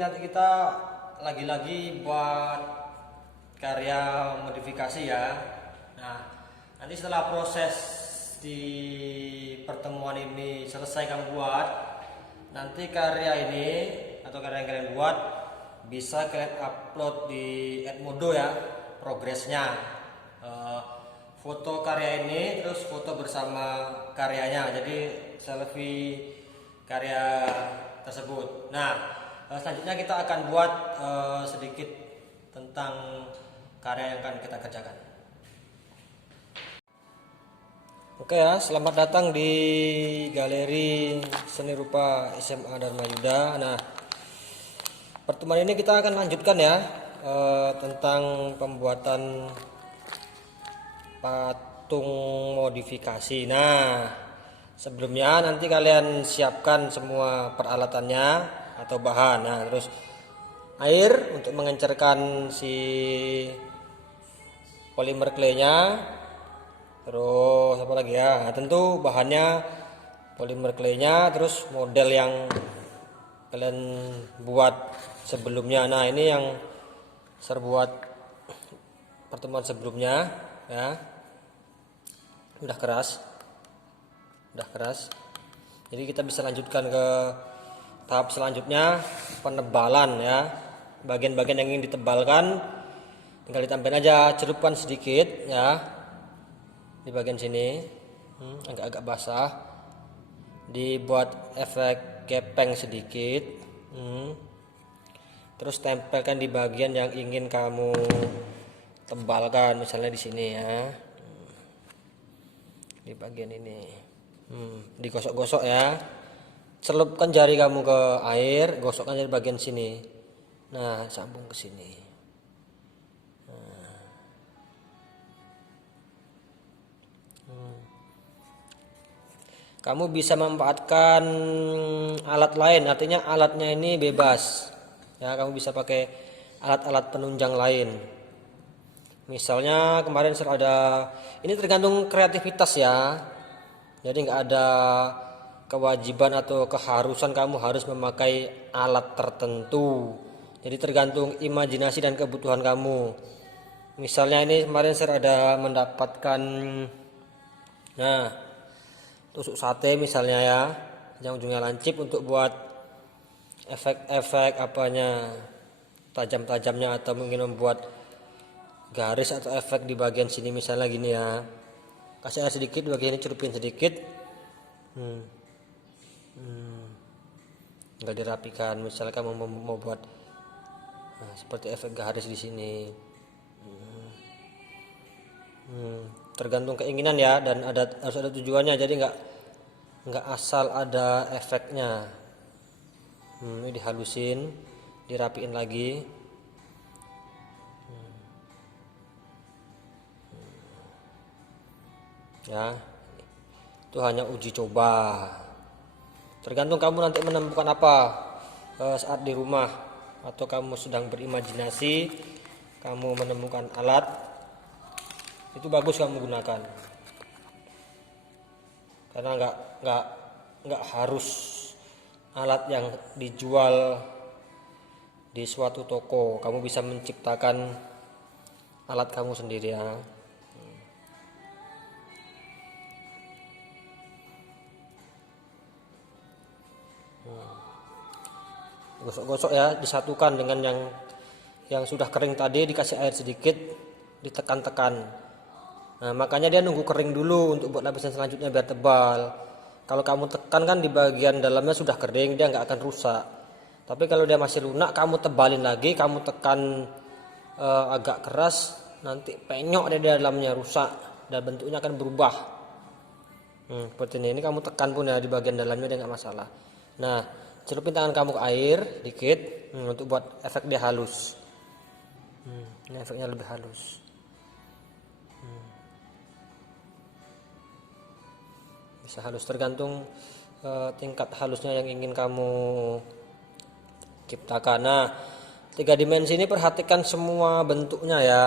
nanti kita lagi-lagi buat karya modifikasi ya. Nah, nanti setelah proses di pertemuan ini selesai kamu buat, nanti karya ini atau karya yang kalian buat bisa kalian upload di Edmodo ya, progresnya. Foto karya ini terus foto bersama karyanya, jadi selfie karya tersebut. Nah, selanjutnya kita akan buat sedikit tentang karya yang akan kita kerjakan. Oke ya, selamat datang di Galeri Seni Rupa SMA Dharma Yuda. Nah, pertemuan ini kita akan lanjutkan ya tentang pembuatan patung modifikasi. Nah, sebelumnya nanti kalian siapkan semua peralatannya atau bahan. Nah, terus air untuk mengencerkan si polimer clay-nya. Terus apa lagi ya? Nah, tentu bahannya polimer clay-nya, terus model yang kalian buat sebelumnya. Nah, ini yang saya buat pertemuan sebelumnya ya. Udah keras, jadi kita bisa lanjutkan ke tahap selanjutnya, penebalan ya. Bagian-bagian yang ingin ditebalkan tinggal ditambahin aja celupan sedikit ya di bagian sini, agak-agak basah, dibuat efek gepeng sedikit, terus tempelkan di bagian yang ingin kamu tebalkan, misalnya di sini ya, di bagian ini. Digosok-gosok ya, celupkan jari kamu ke air, gosokkan dari bagian sini. Nah, sambung ke sini. Kamu bisa memanfaatkan alat lain, artinya alatnya ini bebas ya. Kamu bisa pakai alat-alat penunjang lain. Misalnya kemarin ada, ini tergantung kreativitas ya. Jadi nggak ada kewajiban atau keharusan kamu harus memakai alat tertentu. Jadi tergantung imajinasi dan kebutuhan kamu. Misalnya ini kemarin saya ada mendapatkan, nah, tusuk sate misalnya ya, yang ujungnya lancip untuk buat efek-efek apanya, tajam-tajamnya, atau mungkin membuat garis atau efek di bagian sini misalnya gini ya. Kasih air sedikit di bagian ini, celupin sedikit, nggak dirapikan. Misalnya kamu mau buat seperti efek garis di sini, tergantung keinginan ya, dan harus ada tujuannya. Jadi nggak asal ada efeknya. Ini dihalusin, dirapiin lagi. Ya, itu hanya uji coba. Tergantung kamu nanti menemukan apa saat di rumah, atau kamu sedang berimajinasi, kamu menemukan alat, itu bagus kamu gunakan. Karena nggak harus alat yang dijual di suatu toko. Kamu bisa menciptakan alat kamu sendiri ya. Gosok-gosok ya, disatukan dengan yang sudah kering tadi, dikasih air sedikit, ditekan-tekan. Nah, makanya dia nunggu kering dulu untuk buat lapisan selanjutnya biar tebal. Kalau kamu tekan kan di bagian dalamnya sudah kering, dia nggak akan rusak. Tapi kalau dia masih lunak, kamu tebalin lagi, kamu tekan agak keras, nanti penyok dia di dalamnya, rusak dan bentuknya akan berubah. Seperti ini kamu tekan pun ya di bagian dalamnya, dia nggak masalah. Nah, celupin tangan kamu ke air dikit untuk buat efek dia halus. Ini efeknya lebih halus. Bisa halus, tergantung tingkat halusnya yang ingin kamu ciptakan. Nah, 3 dimensi ini perhatikan semua bentuknya ya.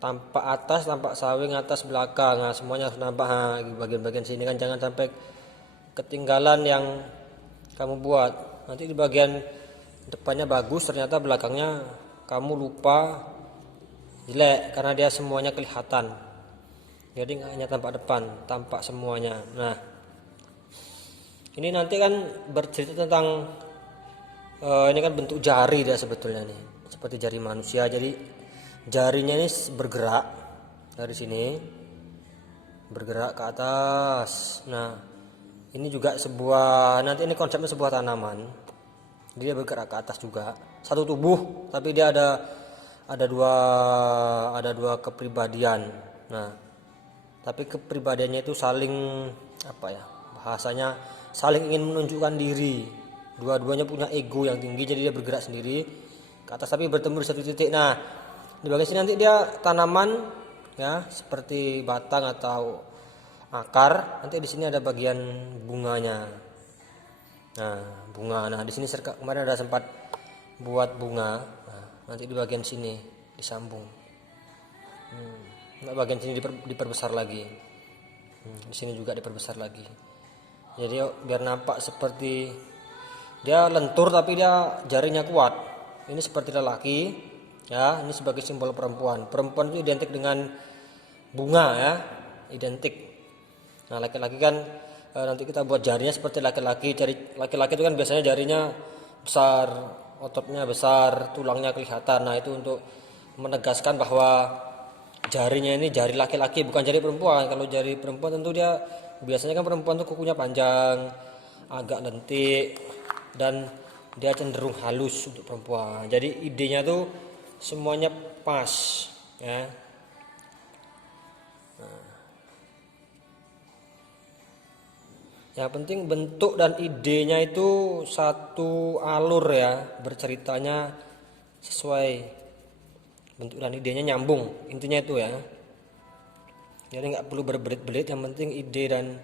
Tampak atas, tampak samping, atas, belakang. Nah, semuanya harus nampak. Bagian-bagian sini kan jangan sampai ketinggalan yang kamu buat. nanti di bagian depannya bagus, ternyata belakangnya kamu lupa, jelek karena dia semuanya kelihatan. Jadi nggak hanya tampak depan, tampak semuanya. Nah, ini nanti kan bercerita tentang ini kan bentuk jari dia sebetulnya nih, seperti jari manusia. Jadi jarinya ini bergerak dari sini, bergerak ke atas. Nah, ini juga sebuah, nanti ini konsepnya sebuah tanaman. Dia bergerak ke atas juga, satu tubuh, tapi dia ada dua kepribadian. Nah, tapi kepribadiannya itu saling apa ya, bahasanya saling ingin menunjukkan diri. Dua-duanya punya ego yang tinggi, jadi dia bergerak sendiri ke atas tapi bertemu di satu titik. Nah, di bagian sini nanti dia tanaman ya, seperti batang atau akar. Nanti di sini ada bagian bunganya. Nah, bunga. Nah, di sini kemarin ada sempat buat bunga. Nah, nanti di bagian sini disambung. Nah, bagian sini diperbesar lagi. Di sini juga diperbesar lagi. Jadi biar nampak seperti dia lentur tapi dia jarinya kuat. Ini seperti lelaki, ya. Ini sebagai simbol perempuan. Perempuan itu identik dengan bunga, ya, identik. Nah, laki-laki kan nanti kita buat jarinya seperti laki-laki. Jari laki-laki itu kan biasanya jarinya besar, ototnya besar, tulangnya kelihatan. Nah, itu untuk menegaskan bahwa jarinya ini jari laki-laki, bukan jari perempuan. Kalau jari perempuan tentu dia biasanya kan perempuan tuh kukunya panjang, agak lentik, dan dia cenderung halus untuk perempuan. Jadi idenya tuh semuanya pas, ya. Yang penting bentuk dan idenya itu satu alur, ya, berceritanya sesuai bentuk dan idenya nyambung, intinya itu, ya. Jadi nggak perlu berbelit-belit, yang penting ide dan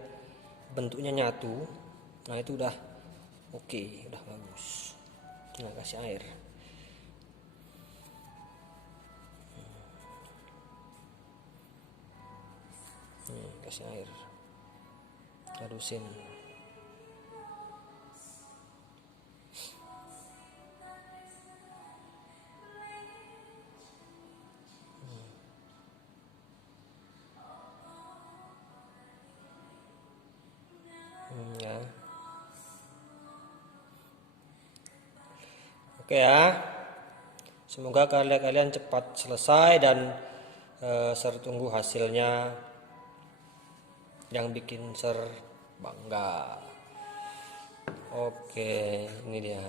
bentuknya nyatu. Nah, itu udah oke, udah bagus. Nah, kasih air. Kasih air, halusin. Ya. Oke, ya. Semoga kalian cepat selesai dan Ser tunggu hasilnya yang bikin Ser bangga. Oke, ini dia.